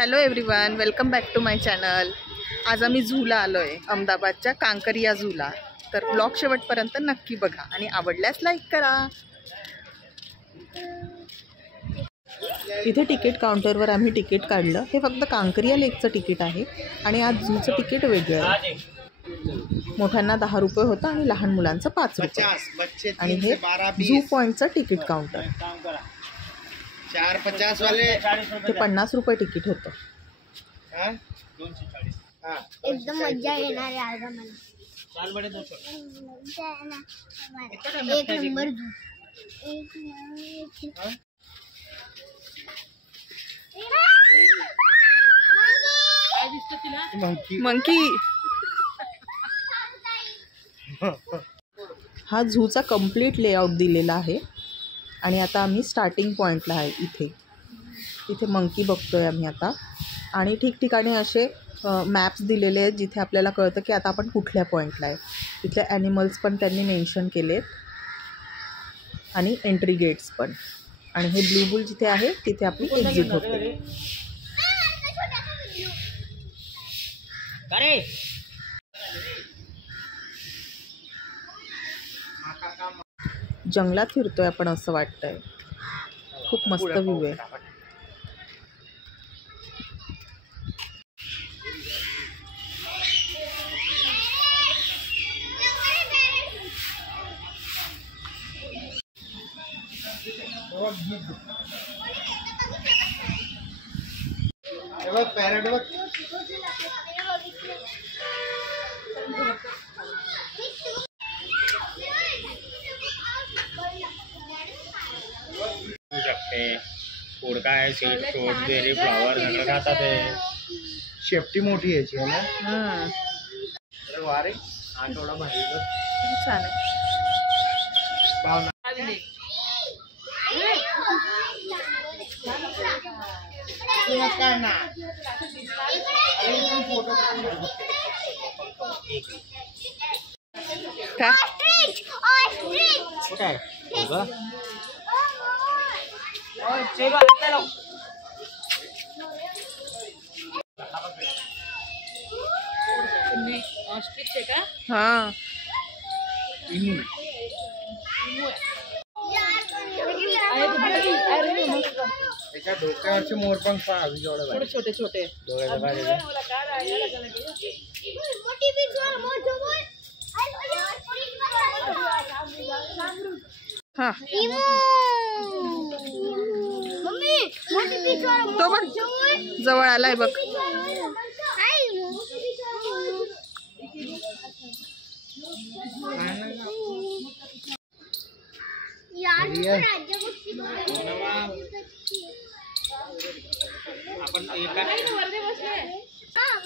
Hello everyone, welcome back to my channel. आज आम्ही झूला आलो आहे, अहमदाबादच्या कांकरिया झूला। तर ब्लॉग शेवटपर्यंत नक्की बघा आणि आवडल्यास लाईक करा। इथे तिकीट काउंटरवर आम्ही तिकीट काढलं। हे फक्त कांकरिया लेकचं तिकीट आहे आणि आज झूचं तिकीट वेगळं आहे। मोठ्यांना 10 रुपये होतं आणि लहान मुलांचं 5 रुपये। आणि हे झू पॉईंटचं तिकीट काउंटर। 450 वाले ते 50 रुपये तिकीट होतं। एकदम मजा येणार आहे आज आम्हाला। एक नंबर मंकी। हा झूचा कंप्लीट लेआउट दिलेला आहे आणि आता आम्ही स्टार्टिंग पॉईंटला आहे। इथे मंकी बघतोय आम्ही आता आणि ठिकठिकाणी असे मॅप्स दिलेले आहेत जिथे आपल्याला कळतं की आता आपण कुठल्या पॉईंटला आहे। तिथले ॲनिमल्स पण त्यांनी मेन्शन केलेत आणि एंट्री गेट्स पण। आणि हे ब्लू बुल जिथे आहे तिथे आपली एक्झिट होते। जंगलात फिरतोय आपण असं वाटतंय। खूप मस्त व्ह्यू आहे। पॅरेट बघ। का आहे, सीड फ्रूट बेरी फ्लावर सगळं खातात आहे। शेफ्टी मोठी याची आहे ना। अरे वा रे, आठवडा भारी छान आहे। हाँ त्याच्या डोक्यावरचे मोरपंख पहा, थोडे छोटे छोटे। हाँ तो बघ जवळ आलाय बघ।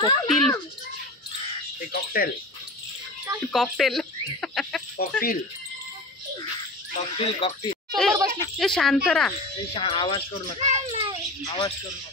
Cocktail cocktail cocktail cocktail cocktail cocktail. ए शांत राहा, आवाज करू नका, आवाज करू नका।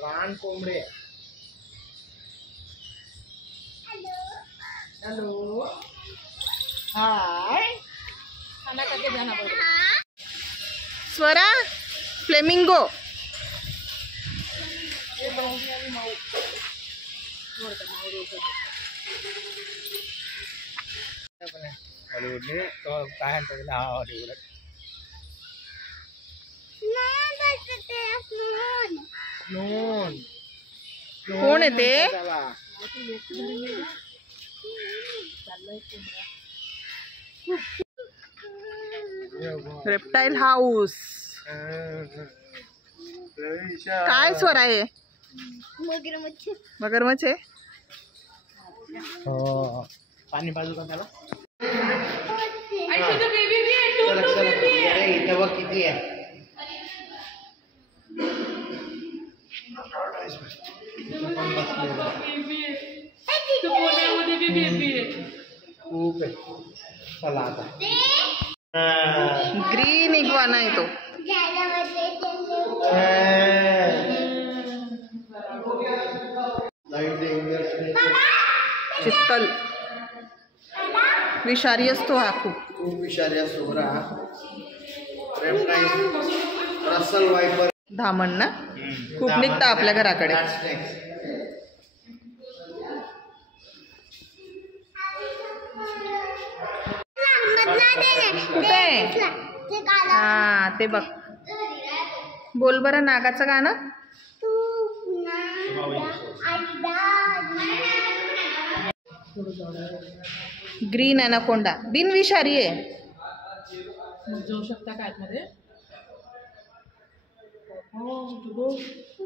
लहान कोंबडे। Hello hi. खाना करके जाना पड़ेगा। स्वरा फ्लेमिंगो। हॉलीवुड ने तो काय म्हणतात त्याला, हॉलीवुड नोन कोण आहे ते? Reptile house. काय स्वरा आहे? मगरमच्छ आहे। हो, पाणी पाजू का त्याला? इथे बघ किती आहे। पण बसलेलं. खूप आहे. चला आता. ग्रीन इग्वाना आहे तो. चित्तल विषारी असतो हा खूप. खूप विषारी असतो बरं हा. Reptile, Russell viper. धामण ना खूप निघतं आपल्या घराकडे. कुठे? हा ते बघ. बोल बरं नागाचं गाणं. ग्रीन ॲनाकोंडा बिनविषारी आहे. जाऊ शकता काय आतमध्ये.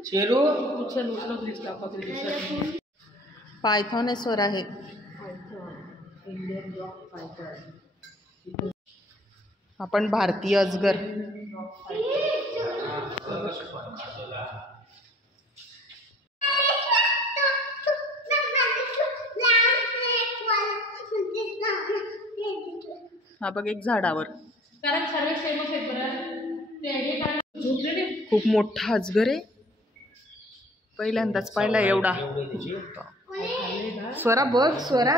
शेरू उचल उचल प्लीज टाका तरी. पायथॉनेसवर आहे. Indian dog fighter. आपण भारतीय अजगर. हा बघ एक झाडावर. कारण सर्व फेमस आहेत बरं. ते हे काय झोपलेले. खूप मोठा अजगर आहे. पहिल्यांदाच पाहिला एवढा. स्वरा बघ स्वरा.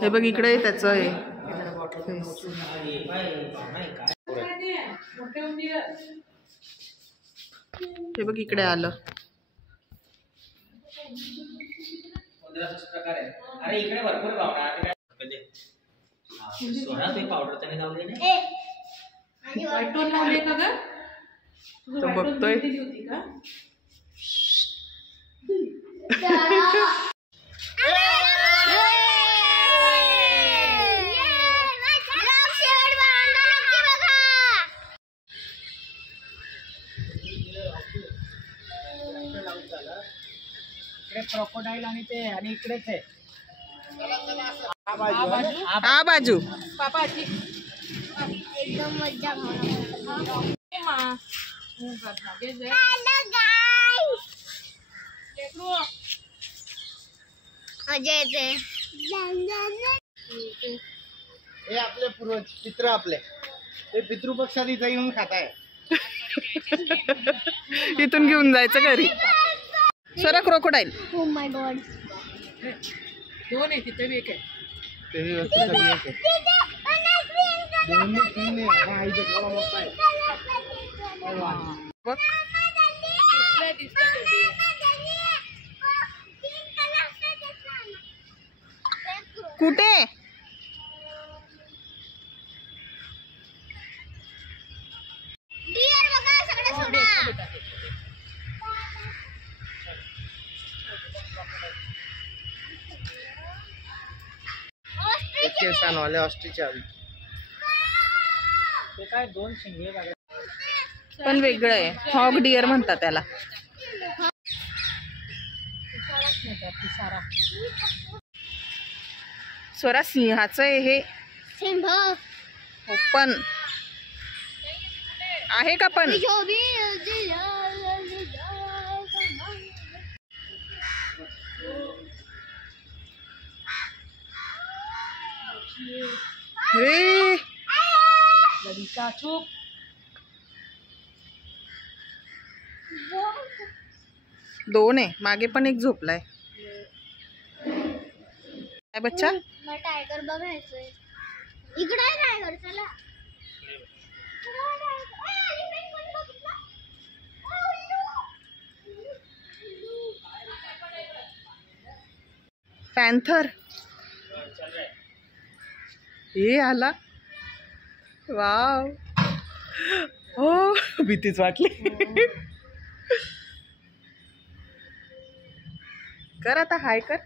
हे बघ इकडे त्याचं आहे. हे बघ इकडे आलं. अरे इकडे भरपूर पावडर पावडर त्याने लावले व्हाईट टोन लावले का ग. तो बघतोय. होती का. इकडे क्रोकोडाईल आणि ते आणि इकडेच आहे. हा बाजू. पापाची एकदम मजा मजा येते. हे आपले पूर्वज पित्र आपले. हे पितृपक्षात इथं येऊन खाताय. इथून घेऊन जायचं घरी. Sir crocodile. Oh my God. दोन आहे तिथे एक आहे. बघ कुठे. डिअर बघा सगळे सोडा. केसांवाले ऑस्ट्रिच आली. ते काय दोन शिंगे लागले. पण वेगळं आहे. हॉग डिअर म्हणतात त्याला. स्वरा सिंहाचं आहे हे. सिंह पण आहे का पण. हे चूक. दोन आहे. मागे पण एक झोपलाय. काय बच्चा. मला टायगर बघायचंय. इकडे आहे टायगर. चला. पॅन्थर. हे आला. वाव. हो भीतीच वाटली. कर आता हाय कर.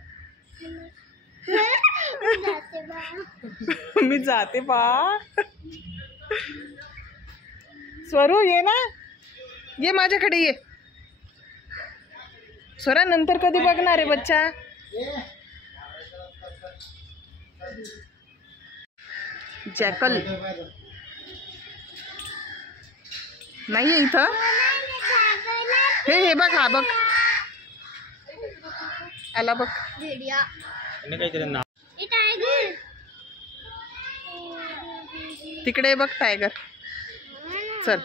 मी जाते बा. स्वरू ये ना. ये माझ्याकडे ये. स्वरा नंतर कधी बघणार आहे बच्चा. जॅकल. नाहीये इथं. हे बघ, हा बघ आला बघ. भेडिया आणि काहीतरी नाव. हे टायगर. तिकडे बघ टायगर. चल.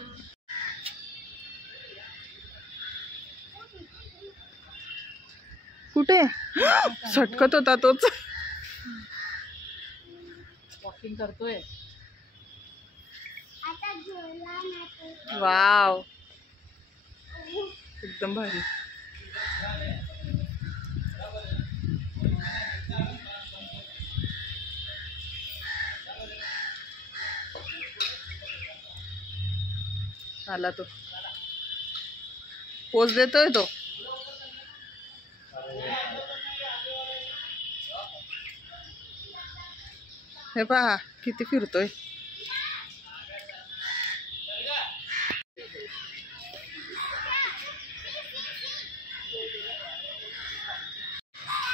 कुठे सटकत होता तोच. वॉकिंग करतोय. आता झोला नाही. वाव एकदम भारी. आला तो. पोच देतोय तो. हे पहा किती फिरतोय.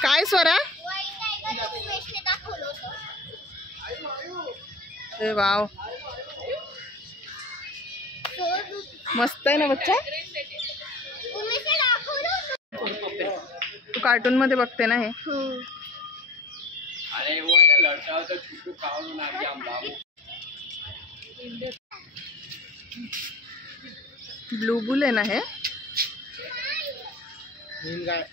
काय स्वरा. वाईट टायगर उमेशने दाखवलं होतं. हे वाव मस्त आहे ना बच्चा. उमेशने दाखवलं होतं. तू कार्टून मध्ये बघते ना हे. अरे वो है ना लड़का तो छुटू खाओ ना के हम बाबू. ब्लू बुल आहे ना हे. नीलगाय